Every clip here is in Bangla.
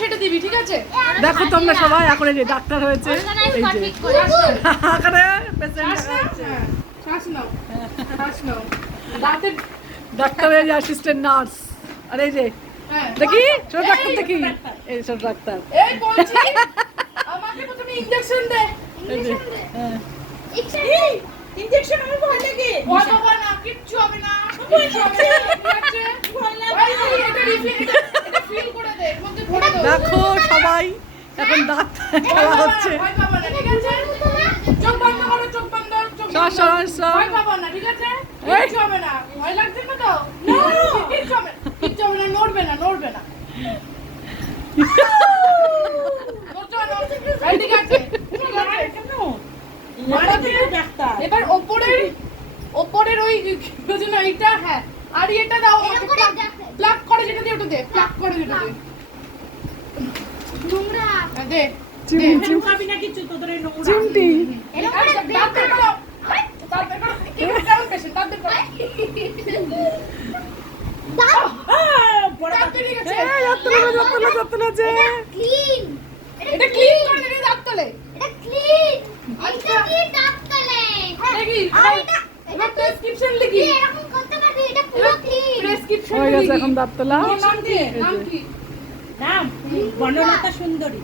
সেটা দিবি, ঠিক আছে? দেখো তোমরা সবাই এখন এই যে ডাক্তার হয়েছে, এই যে এখানে পেশেন্ট হয়েছে, শ্বাস নাও, শ্বাস নাও। দাঁতের ডাক্তারের অ্যাসিস্ট্যান্ট নার্স। আর এই যে হ্যাঁ। দেখি ছোট ডাক্তার, দেখি এই ছোট ডাক্তার, এই বলছি আমাকে প্রথমে ইনজেকশন দে। এই যে হ্যাঁ। ইনজেকশন আমার ভয় লাগে। ভয় পাবা না, কিচ্ছু হবে না, কিচ্ছু হবে না, ঠিক আছে? ভয় লাগে। ভাই, এটা ফিল করে দে, এর মধ্যে ভরে দাও। দেখো সবাই এখন দাঁত খেলা হচ্ছে। ভয় পাবা না, ঠিক আছে? চোখ বন্ধ করো, চোখ বন্ধ, চোখ শ্বাস বন্ধ। শ্বাস ভয় পাবা না, ঠিক আছে? এই। কিচ্ছু হবে না, ভয় লাগছে না তো? কিচ্ছু হবে না, কিচ্ছু হবে না, নড়বে না, নড়বে না। নড়ছো না, এই, ঠিক আছে, ঠিক আছে। মারা দিল ডাক্তার। এবার ওপরের ওই এইটা, হ্যাঁ, আর এটা দাও আমাকে, প্লাগ করে যেটা দিয়ে, ওটা দে, প্লাগ করে যেটা দে। হ্যাঁ, দে। চিমটি এরকম খাবি না কিছু তোদের এই নোংরা। চিমটি দাঁত বের করো। দাঁত বের করো। কেমন পেশেন্ট, দাঁত বের করো। বড় দাঁত বেরিয়ে গেছে। এই দাঁত তোলা যে এটা ক্লিন করে দিলে দাঁত তোলে। দেখি, এবার প্রেসক্রিপশন লিখি। প্রেসক্রিপশন হয়ে গেছে লিখি। এখন দাঁত তোলা। তোমার নাম কি? নাম কি? নাম বনলতা সুন্দরী।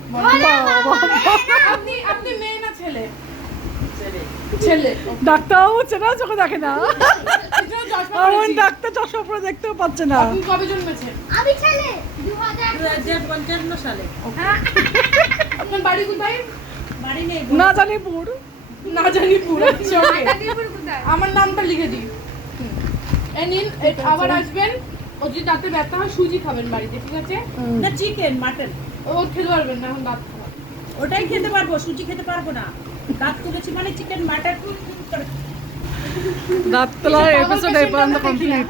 আপনি মেয়ে না ছেলে? ছেলে। ডাক্তারবাবু চেনা চোখে দেখে না, এজন্য চশমা আমার পরেছি। ডাক্তার চশমা পরে দেখতেও পাচ্ছে না। আপনি কবে জন্মেছেন? 2055 সালে। আপনার বাড়ি কোথায়? বাড়ি নেই। না জানি পুর না জানি পুরো। আমার নামটা লিখে দিই। এই নিন, আবার আসবেন। ও যদি দাঁতে ব্যথা হয় সুজি খাবেন বাড়িতে, ঠিক আছে? না চিকেন মাটন ও খেতে পারবেন না, এখন দাঁত খারাপ। ওটাই খেতে পারবো, সুজি খেতে পারবো না। দাঁত তুলেছি মানে চিকেন মাটন। দাঁত তোলার এপিসোড এই পর্যন্ত কমপ্লিট।